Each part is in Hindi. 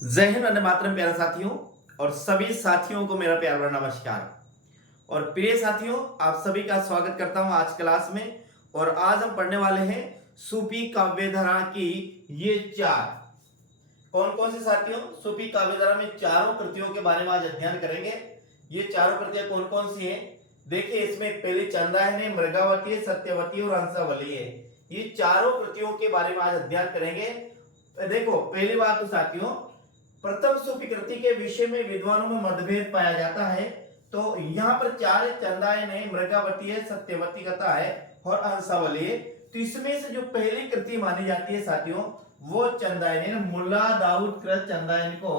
जय हिंद, वंदे मातरम। प्यारे साथियों और सभी साथियों को मेरा प्यार भरा नमस्कार। और प्रिय साथियों, आप सभी का स्वागत करता हूं आज क्लास में। और आज हम पढ़ने वाले हैं सूफी काव्यधारा की ये चार, कौन कौन से साथियों, सूफी काव्यधारा में चारों कृतियों के बारे में आज अध्ययन करेंगे। ये चारों कृतियां कौन कौन सी हैं? देखिए, इसमें पहली चंदायन है, मृगावती है, सत्यवती और हंसावली है। ये चारों कृतियों के बारे में आज अध्ययन करेंगे। देखो, पहली बात तो साथियों, प्रथम सूफी कृति के विषय में विद्वानों में मतभेद पाया जाता है। तो यहाँ पर चार है, चंदायन है, मृगावती है, सत्यवती कथा है और हंसावली है। तो इसमें से जो पहली कृति मानी जाती है साथियों, वो चंदायन है। मुल्ला दाऊद कृत चंदायन को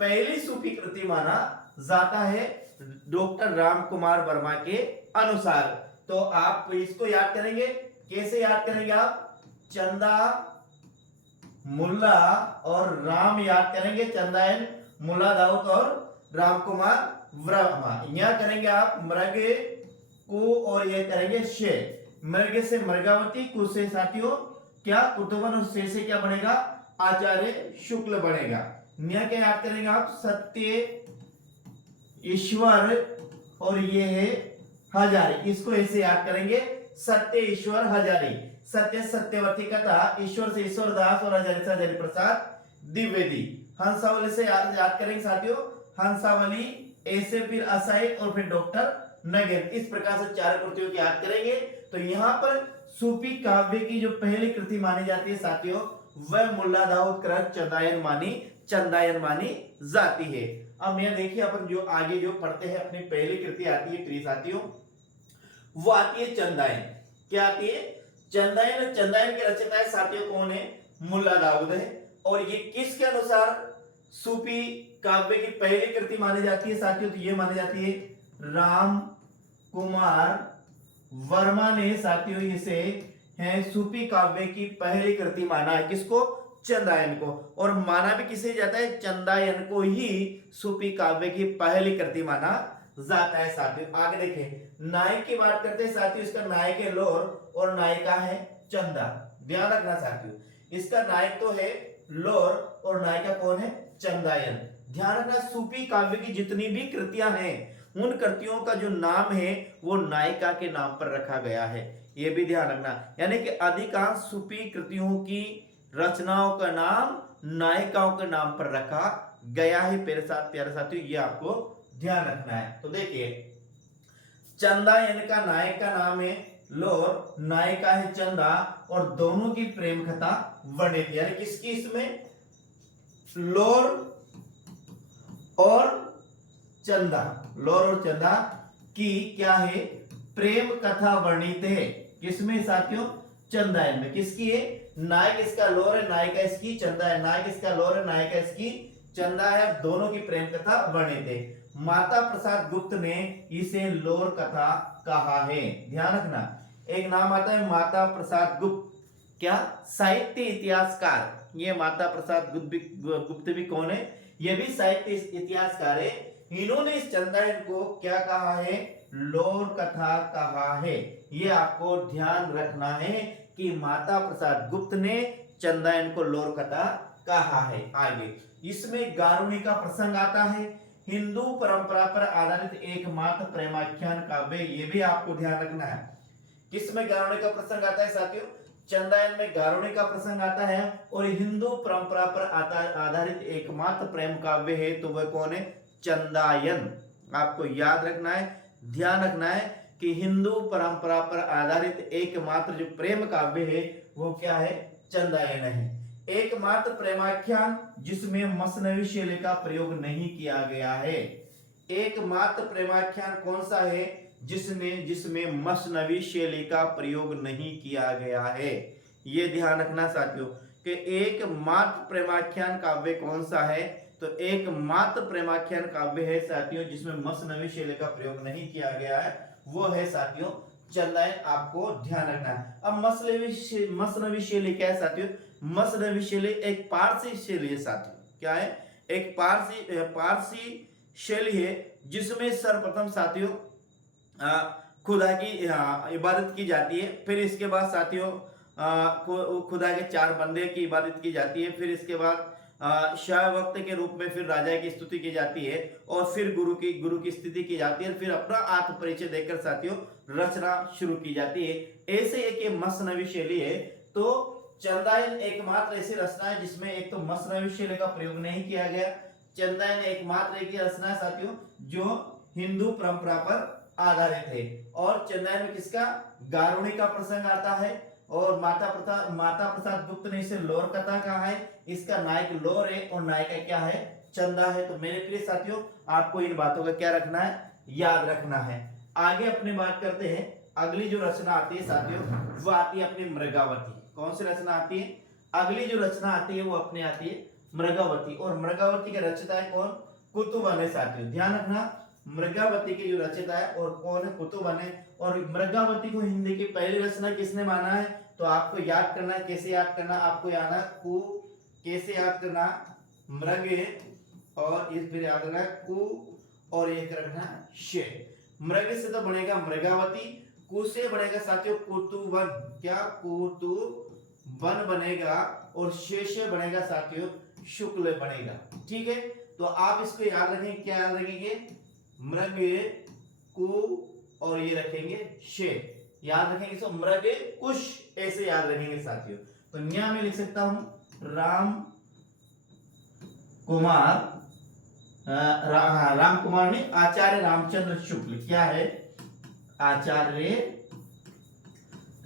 पहली सूफी कृति माना जाता है डॉक्टर राम कुमार वर्मा के अनुसार। तो आप इसको याद करेंगे, कैसे याद करेंगे आप? चंदा, मुल्ला और राम याद करेंगे। चंदायन, मुल्ला दाऊद और राम कुमार वर्मा। यहां करेंगे आप मृग को और ये करेंगे शे। मृग से मृगावती, कु से साथियों क्या कुतुबन और से क्या बनेगा? आचार्य शुक्ल बनेगा। यहां क्या याद करेंगे आप? सत्य, ईश्वर और ये है हजारी। इसको ऐसे याद करेंगे, सत्य, ईश्वर, हजारी। सत्य सत्यवती कथा, ईश्वर से ईश्वर दास और हजारी से हजारी प्रसाद द्विवेदी। हंसावली से याद करेंगे साथियों, हंसावली, ऐसे फिर असाई और फिर डॉक्टर नगेन। इस प्रकार से चार कृतियों की याद करेंगे। तो यहाँ पर सूफी काव्य की जो पहली कृति मानी जाती है साथियों, वह मुल्ला दाऊद कृत चंदायन मानी जाती है। अब यह देखिए, अपन जो आगे जो पढ़ते हैं, अपनी पहली कृति आती है प्रिय साथियों, वो आती है चंदायन। क्या आती है? चंदायन। चंदायन के रचयिता है साथियों कौन है? मुल्ला दाऊद है। और ये किसके अनुसार सूफी काव्य की पहली कृति मानी जाती है साथियों? तो ये मानी जाती है राम कुमार वर्मा ने साथियों इसे है सूफी काव्य की पहली कृति माना है। किसको? चंदायन को। और माना भी किसे जाता है? चंदायन को ही सूफी काव्य की पहली कृति माना जाता है साथियों। आगे देखें, नायक की बात करते हैं साथियों। इसका नायक है लोर और नायिका है चंदा। ध्यान रखना साथियों, इसका नायक तो है लोर और नायिका कौन है? चंदायन। ध्यान रखना, सूफी काव्य की जितनी भी कृतियां हैं, उन कृतियों का जो नाम है वो नायिका के नाम पर रखा गया है। ये भी ध्यान रखना, यानी कि अधिकांश सूफी कृतियों की रचनाओं का नाम नायिकाओं के नाम पर रखा गया है। प्यारे साथियों, ये आपको ध्यान रखना है। तो देखिए, चंदायन का नायक का नाम है लोर, नायिका है चंदा, और दोनों की प्रेम कथा वर्णित। यानी किसकी? इसमें लोर और चंदा, लोर और चंदा की क्या है? प्रेम कथा वर्णित है। किसमें साथियों? चंदायन में। किसकी है? नायक इसका लोर है, नायिका इसकी चंदा है। नायक इसका लोर है, नायिका इसकी चंदा है। दोनों की प्रेम कथा वर्णित है। माता प्रसाद गुप्त ने इसे लोर कथा कहा है। ध्यान रखना, एक नाम आता है माता प्रसाद गुप्त, क्या? साहित्य इतिहासकार। ये माता प्रसाद गुप्त भी कौन है? ये भी साहित्य इतिहासकार है। इन्होंने इस चंदायन को क्या कहा है? लोर कथा कहा है। ये आपको ध्यान रखना है कि माता प्रसाद गुप्त ने चंदायन को लोर कथा कहा है। आगे इसमें गारुणी का प्रसंग आता है। हिंदू परंपरा पर आधारित एकमात्र प्रेमाख्यान काव्य, ये भी आपको ध्यान रखना है। किसमें गारुणी का प्रसंग आता है साथियों? चंदायन में गारुणी का प्रसंग आता है। और हिंदू परंपरा पर आधारित एकमात्र प्रेम काव्य है, तो वह कौन है? चंदायन। आपको याद रखना है, ध्यान रखना है कि हिंदू परंपरा पर आधारित एकमात्र जो प्रेम काव्य है वो क्या है? चंदायन है। एकमात्र प्रेमाख्यान जिसमें मसनवी शैली का प्रयोग नहीं किया गया है। एकमात्र प्रेमाख्यान कौन सा है? जिसमें मसनवी शैली का प्रयोग नहीं किया गया है। ये ध्यान रखना साथियों कि एकमात्र प्रेमाख्यान काव्य कौन सा है? तो एकमात्र प्रेमाख्यान काव्य है साथियों जिसमें मसनवी शैली का प्रयोग नहीं किया गया है, वो है साथियों चंदायन। आपको ध्यान रखना है। अब मसनवी शैली क्या है साथियों? मसनवी शैली एक पारसी शैली है साथियों। क्या है? एक पारसी शैली है जिसमें सर्वप्रथम साथियों खुदा की इबादत की जाती है। फिर इसके बाद साथियों खुदा के चार बंदे की इबादत की जाती है। फिर इसके बाद शाह वक्त के रूप में फिर राजा की स्तुति की जाती है और फिर गुरु की स्थिति की जाती है, फिर अपना आत्म परिचय देकर साथियों रचना शुरू की जाती है। ऐसे एक ये मसनवी शैली है। तो चंदायन एकमात्र ऐसी रचना है जिसमें एक तो मसनवी शैली का प्रयोग नहीं किया गया। चंदायन एकमात्र एक रचना है साथियों जो हिंदू परंपरा पर आधारित है। और चंदायन में किसका गारुणी का प्रसंग आता है और माता प्रसाद गुप्त ने इसे लोर कथा कहा है। इसका नायक लोर है और नायिका क्या है, चंदा है। तो मेरे प्रिय साथियों आपको इन बातों का क्या रखना है, याद रखना है। आगे अपनी बात करते हैं। अगली जो रचना आती है साथियों वो आती है अपनी मृगावती। कौन सी रचना आती है? अगली जो रचना आती है वो अपनी आती है मृगावती। और मृगावती के रचयिता है कौन? कुतुबन है साथियों। ध्यान रखना मृगावती की जो रचयिता है और कौन है? कुतुबन है। और मृगावती को हिंदी की पहली रचना किसने माना है? तो आपको याद करना है। कैसे याद करना? आपको याद है कु, कैसे याद करना? मृग और इस फिर याद रखना कु और एक रखना शे। मृग से तो बनेगा मृगावती, कु से बनेगा साथियों कुतुबन। क्या? कुतुबन बनेगा और शे बनेगा साथियों शुक्ल बनेगा। ठीक है, तो आप इसको याद रखेंगे। क्या याद रखेंगे? मृग कु और ये रखेंगे शे, याद रखेंगे इसको मृग कुश ऐसे याद रखेंगे साथियों। तो न्या में लिख सकता हूं राम कुमार राम कुमार ने आचार्य रामचंद्र शुक्ल। क्या है? आचार्य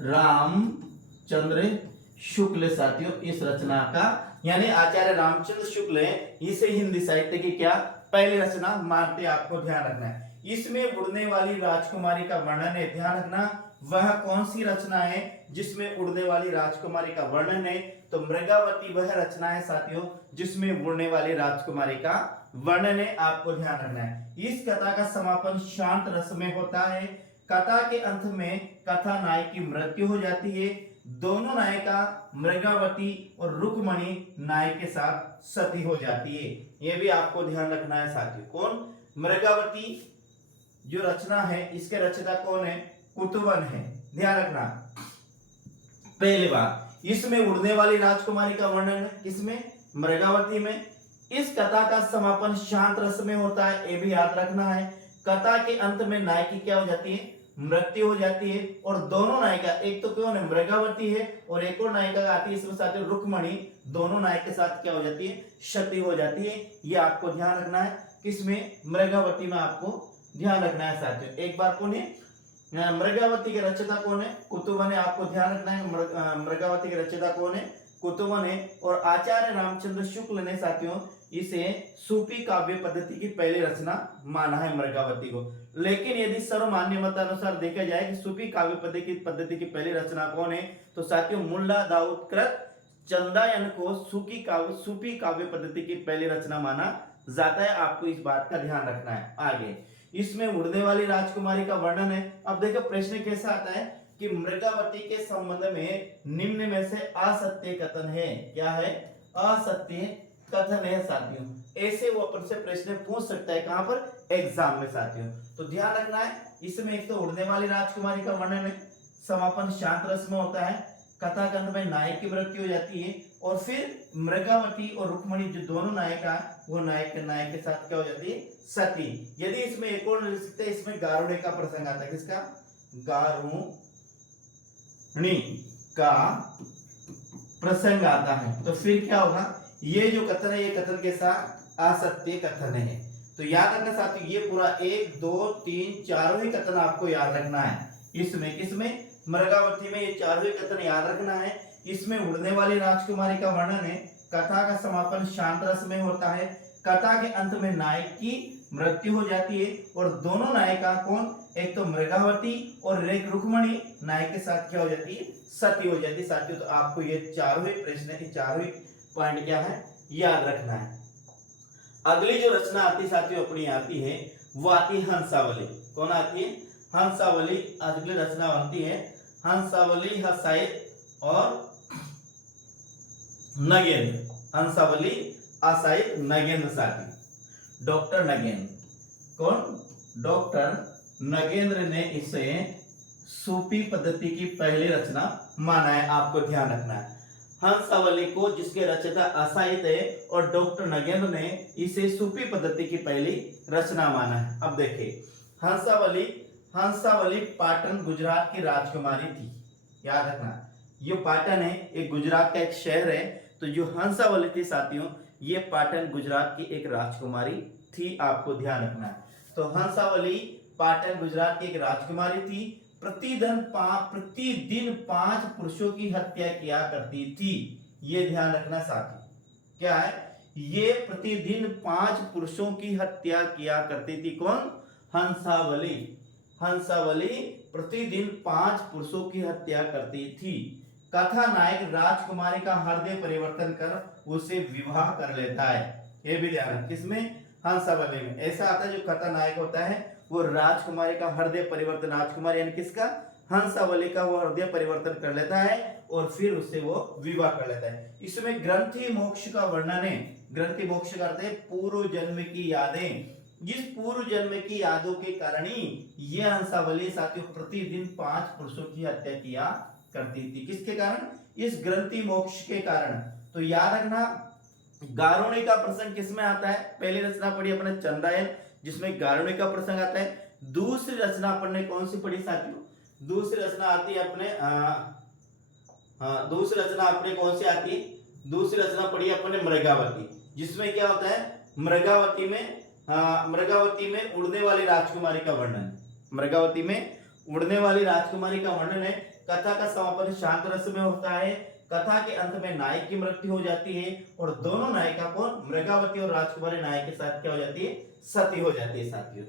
रामचंद्र शुक्ल साथियों इस रचना का, यानी आचार्य रामचंद्र शुक्ल है, इसे हिंदी साहित्य की क्या पहली रचना मानते। आपको ध्यान रखना है। इसमें उड़ने वाली राजकुमारी का वर्णन है। ध्यान रखना वह कौन सी रचना है जिसमें उड़ने वाली राजकुमारी का वर्णन है? तो मृगावती वह रचना है साथियों जिसमें उड़ने वाली राजकुमारी का वर्णन है। आपको ध्यान रखना है। इस कथा का समापन शांत रस में होता है। कथा के अंत में कथा नायक की मृत्यु हो जाती है। दोनों नायिका मृगावती और रुक्मणी नायक के साथ सती हो जाती है। यह भी आपको ध्यान रखना है साथियों। कौन? मृगावती जो रचना है इसके रचयिता कौन है? कुतुबन है। ध्यान रखना। पहली बात, इसमें उड़ने वाली राजकुमारी का वर्णन है किसमें? मृगावती में। इस कथा का समापन शांत रस में होता है, ये भी याद रखना है। कथा के अंत में नायक की क्या हो जाती है? मृत्यु हो जाती है। और दोनों नायिका, एक तो कौन है? मृगावती है और एक और नायिका आती है इसमें साथ रुक्मणी, दोनों नायक के साथ क्या हो जाती है? क्षति हो जाती है। ये आपको ध्यान रखना है। किसमें? मृगावती में आपको ध्यान रखना है साथियों। एक बार कौन है? मृगावती के रचयिता कौन है? कुतुबन है। आपको ध्यान रखना है मृगावती के रचयिता कौन है? कुतुबन है। और आचार्य रामचंद्र शुक्ल ने साथियों इसे सूफी काव्य पद्धति की पहली रचना माना है मृगावती को। लेकिन यदि सर्वमान्य मतानुसार देखा जाए कि सूफी काव्य पद्धति की पहली रचना कौन है, तो साथियों मुल्ला दाऊद कृत चंदायन को सूफी काव्य पद्धति की पहली रचना माना जाता है। आपको इस बात का ध्यान रखना है। आगे इसमें उड़ने वाली राजकुमारी का वर्णन है। अब देखो प्रश्न कैसा आता है कि मृगावती के संबंध में निम्न में से असत्य कथन है। क्या है? असत्य कथन है साथियों। ऐसे वो अपन से प्रश्न पूछ सकता है कहां पर? एग्जाम में साथियों। तो ध्यान रखना है। इसमें एक तो उड़ने वाली राजकुमारी का वर्णन है, समापन शांत रस में होता है, कथा के अंत में नायक की मृत्यु हो जाती है और फिर मृगावती और रुक्मणी जो दोनों नायिका वो नायक के साथ क्या हो जाती है? सती। यदि इसमें एक और लिख सकते हैं, इसमें गारुड़े का प्रसंग आता है। किसका? गारुणी का प्रसंग आता है। तो फिर क्या होगा? ये जो कथन है ये कथन के साथ असत्य कथन है। तो याद रखना साथियों ये पूरा 1 2 3 चारों ही कथन आपको याद रखना है। इसमें किसमें? मृगावती में ये चारों ही कथन याद रखना है। इसमें उड़ने वाली राजकुमारी का वर्णन है। कथा का समापन शांत रस में होता है। कथा के अंत में नायक की मृत्यु हो जाती है और दोनों नायिका कौन? एक तो मृगावती और एक रुक्मणी नायक के साथ क्या हो जाती है? सती हो जाती है साथियों। तो आपको ये चारों ही प्रश्न की चारों ही पॉइंट क्या है? याद रखना है। अगली जो रचना आती साथियों अपनी आती है वो आती है हंसावली। कौन आती है? हंसावली। अगली रचना बनती है हंसावली हसाइत और नगेंद्र। हंसावली असाइत नगेंद्र साथी। डॉक्टर नगेंद्र। कौन? डॉक्टर नगेंद्र ने इसे सूफी पद्धति की पहली रचना माना है। आपको ध्यान रखना है। हंसावली को, जिसके रचयिता असाहित है और डॉक्टर नगेंद्र ने इसे सूफी पद्धति की पहली रचना माना है। अब देखिए, हंसावली पाटन गुजरात की राजकुमारी थी। याद रखना, ये पाटन है, एक गुजरात का एक शहर है। तो जो हंसावली थी साथियों, ये पाटन गुजरात की एक राजकुमारी थी, आपको ध्यान रखना है। तो हंसावली पाटन गुजरात की एक राजकुमारी थी। प्रतिदिन 5 पुरुषों की हत्या किया करती थी। ये ध्यान रखना साथी, क्या है ये, प्रतिदिन 5 पुरुषों की हत्या किया करती थी। कौन? हंसावली। हंसावली प्रतिदिन 5 पुरुषों की हत्या करती थी। कथा नायक राजकुमारी का हृदय परिवर्तन कर उसे विवाह कर लेता है। ये भी ध्यान रखना, किसमें? हंसावली में। ऐसा आता है जो कथा नायक होता है वो राजकुमारी का हृदय परिवर्तन, राजकुमारी यानी किसका? हंसावली का वो हृदय परिवर्तन कर लेता है और फिर उससे वो विवाह कर लेता है। इसमें ग्रंथि मोक्ष का वर्णन है। ग्रंथि मोक्ष करते पूर्व जन्म की यादें। जिस पूर्व जन्म की यादों के कारण ही ये हंसावली साथियों प्रतिदिन 5 पुरुषों की हत्या किया करती थी। किसके कारण? इस ग्रंथि मोक्ष के कारण। तो याद रखना, गारुणी का प्रसंग किसमें आता है? पहली रचना पढ़ी अपने चंद्रायन, जिसमें गारुणी का प्रसंग आता है। दूसरी रचना अपन ने कौन सी पढ़ी साथियों? दूसरी रचना आती है अपने दूसरी रचना अपने कौन सी आती है? दूसरी रचना पढ़ी अपने मृगावती, जिसमें क्या होता है? मृगावती में उड़ने वाली राजकुमारी का वर्णन। मृगावती में उड़ने वाली राजकुमारी का वर्णन है। कथा का समापन शांत रस में होता है। कथा के अंत में नायक की मृत्यु हो जाती है और दोनों नायिका कौन? मृगावती और राजकुमारी नायक के साथ क्या हो जाती है? सती हो जाती है साथियों।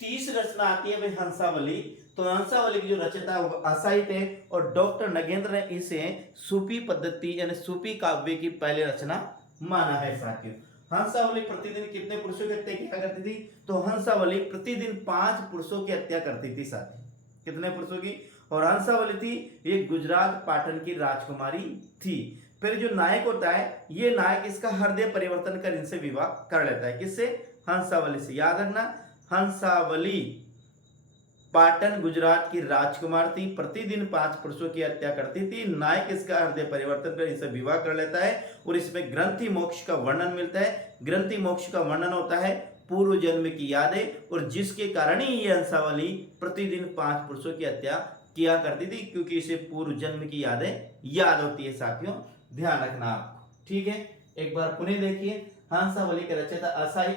तीसरी रचना आती है हंसावली। तो हंसावली की जो रचयिता है वो असाहित है और डॉक्टर नगेंद्र ने इसे सूफी पद्धति यानी सूफी काव्य की पहली रचना माना है साथियों। हंसावली प्रतिदिन कितने पुरुषों की हत्या किया करती थी? तो हंसावली प्रतिदिन 5 पुरुषों की हत्या करती थी साथियों। कितने पुरुषों की? और हंसावली थी एक गुजरात पाटन की राजकुमारी थी। फिर जो नायक होता है, ये नायक इसका हृदय परिवर्तन कर इनसे विवाह कर लेता है। किससे? हंसावली से। याद रखना, हंसावली पाटन गुजरात की राजकुमार थी, प्रतिदिन 5 पुरुषों की हत्या करती थी। नायक इसका हृदय परिवर्तन कर इनसे विवाह कर लेता है और इसमें ग्रंथि मोक्ष का वर्णन मिलता है। ग्रंथि मोक्ष का वर्णन होता है पूर्व जन्म की यादें, और जिसके कारण ही ये हंसावली प्रतिदिन 5 पुरुषों की हत्या किया करती थी, क्योंकि इसे पूर्व जन्म की यादें याद होती है साथियों। ध्यान रखना आपको, ठीक है। एक बार पुनः देखिए, हंसावली के रचयिता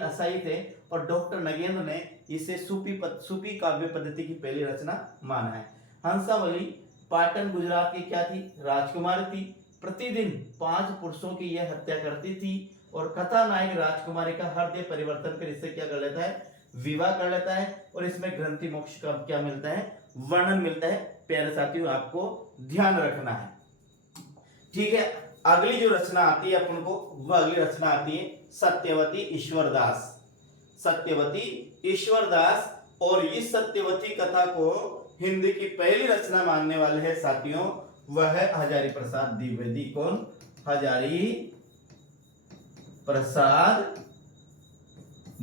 असाई थे और डॉक्टर नगेंद्र ने इसे सूफी काव्य पद्धति की पहली रचना माना है। हंसावली पाटन गुजरात की क्या थी? राजकुमारी थी। प्रतिदिन 5 पुरुषों की यह हत्या करती थी और कथा नायक राजकुमारी का हृदय परिवर्तन कर इससे क्या कर लेता है? विवाह कर लेता है और इसमें ग्रंथि मोक्ष का क्या मिलता है? वर्णन मिलता है। प्यारे साथियों, आपको ध्यान रखना है, ठीक है। अगली जो रचना आती है अपन को, वह अगली रचना आती है सत्यवती ईश्वरदास। सत्यवती ईश्वरदास, और इस सत्यवती कथा को हिंदी की पहली रचना मानने वाले हैं साथियों, वह है हजारी प्रसाद द्विवेदी। कौन? हजारी प्रसाद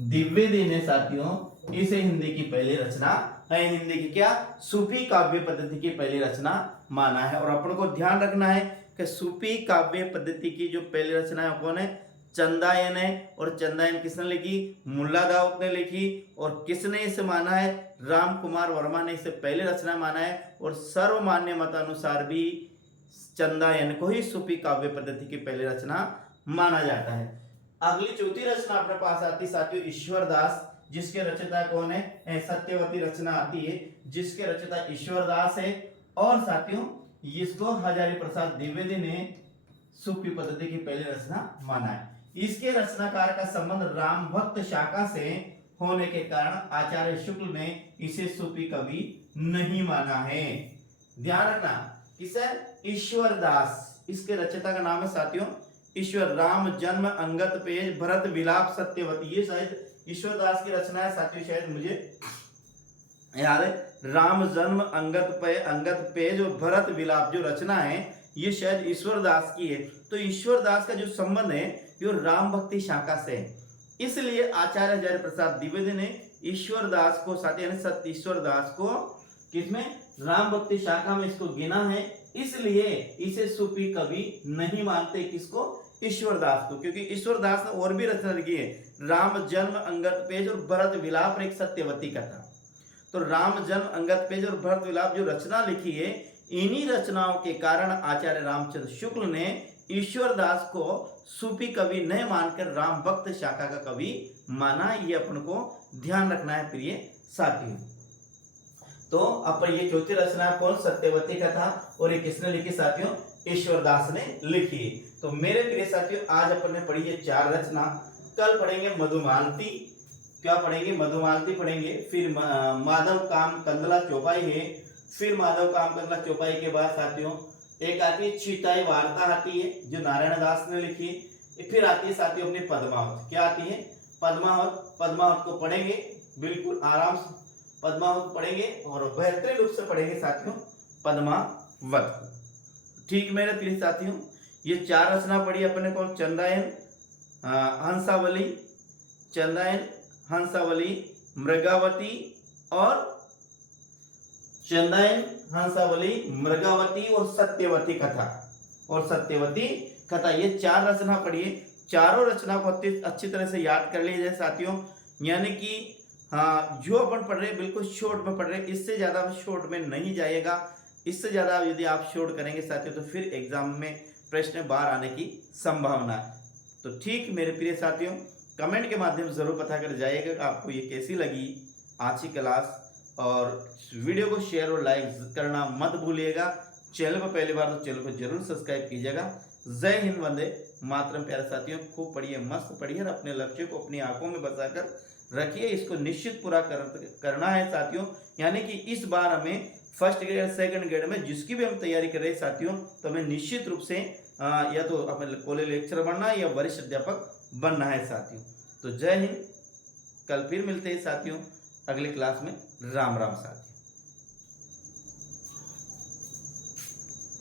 द्विवेदी ने साथियों इसे हिंदी की पहली रचना है, हिंदी की क्या? सूफी काव्य पद्धति की पहली रचना माना है। और अपन को ध्यान रखना है कि सूफी काव्य पद्धति की जो पहली रचना है कौन है? चंदायन है। और चंदायन किसने लिखी? मुल्ला दाऊद ने लिखी। और किसने इसे माना है? राम कुमार वर्मा ने इसे पहली रचना माना है। और सर्वमान्य मतानुसार भी चंदायन को ही सूफी काव्य पद्धति की पहली रचना माना जाता है। अगली चौथी रचना अपने पास आती साथियों ईश्वरदास, जिसके रचयिता कौन है? सत्यवती रचना आती है जिसके रचयिता ईश्वरदास है। और साथियों इसको हजारी प्रसाद द्विवेदी ने सूफी पद्धति की पहली रचना माना है। इसके रचनाकार का संबंध राम भक्त शाखा से होने के कारण आचार्य शुक्ल ने इसे सूफी कवि नहीं माना है। ध्यान रखना, किसे? ईश्वरदास, इसके रचयिता का नाम है साथियों ईश्वर। राम जन्म अंगत पेज भरत विलाप सत्यवती, ये शायद ईश्वरदास की रचना है साथियों, शायद मुझे याद है। राम जन्म अंगत पेज और भरत विलाप जो रचना है ये शायद ईश्वरदास की है। तो ईश्वरदास का जो संबंध है ये राम भक्ति शाखा से है, इसलिए आचार्य हजारी प्रसाद द्विवेदी ने ईश्वरदास को साथ यानी सत्य ईश्वरदास को किसमें? राम भक्ति शाखा में इसको गिना है इसलिए इसे सूफी कवि नहीं मानते। किसको? ईश्वरदास को, क्योंकि ईश्वरदास ने और भी रचना लिखी है, राम जन्म अंगद पेज और भरत विलाप और एक सत्यवती कथा। तो राम जन्म अंगद पेज और भरत विलाप जो रचना लिखी है, इन्हीं रचनाओं के कारण आचार्य रामचंद्र शुक्ल ने ईश्वरदास को सूफी कवि नहीं मानकर राम भक्त शाखा का कवि माना। ये अपन को ध्यान रखना है प्रिय साथियों। तो अपन ये चौथी रचना कौन? सत्यवती कथा। और ये किसने लिखी साथियों? ईश्वरदास ने लिखी। तो मेरे प्रिय साथियों, आज अपन ने पढ़ी ये 4 रचना। कल पढ़ेंगे मधुमालती। क्या पढ़ेंगे? मधुमालती पढ़ेंगे। फिर माधव काम कंदला चौपाई है। फिर माधव काम कंदला चौपाई के बाद साथियों एक आती है चीताई वार्ता आती है, जो नारायण दास ने लिखी है। फिर आती है साथियों अपनी पद्मावत। क्या आती है? पद्मावत। पद्मावत को पढ़ेंगे बिल्कुल आराम से, पद्मावत पढ़ेंगे और बेहतरीन रूप से पढ़ेंगे साथियों पद्मावत। ठीक मेरे प्रिय साथियों, ये 4 रचना पढ़ी अपने को। चंदायन, हंसावली, चंदायन, हंसावली, मृगावती और चंदायन, हंसावली, मृगावती और सत्यवती कथा। और सत्यवती कथा, ये 4 रचना पढ़िए। चारों रचना को अच्छी तरह से याद कर लीजिए साथियों। यानी कि हाँ, जो अपन पढ़ रहे हैं बिल्कुल शॉर्ट में पढ़ रहे हैं, इससे ज़्यादा शॉर्ट में नहीं जाएगा। इससे ज़्यादा यदि आप शॉर्ट करेंगे साथियों तो फिर एग्जाम में प्रश्न बाहर आने की संभावना है। तो ठीक मेरे प्रिय साथियों, कमेंट के माध्यम से ज़रूर पता कर जाइएगा कि आपको ये कैसी लगी आज की क्लास। और वीडियो को शेयर और लाइक करना मत भूलिएगा। चैनल पर पहली बार तो चैनल को जरूर सब्सक्राइब कीजिएगा। जय हिंद, वंदे मातरम। प्यारे साथियों, खूब पढ़िए, मस्त पढ़िए और अपने लक्ष्य को अपनी आंखों में बसाकर रखिए। इसको निश्चित पूरा करना है साथियों। यानी कि इस बार हमें फर्स्ट ग्रेड सेकंड ग्रेड में जिसकी भी हम तैयारी कर रहे हैं साथियों, तो हमें निश्चित रूप से या तो हमें कॉलेज लेक्चर बनना है या वरिष्ठ अध्यापक बनना है साथियों। तो जय हिंद, कल फिर मिलते हैं साथियों अगली क्लास में। राम राम साथियों।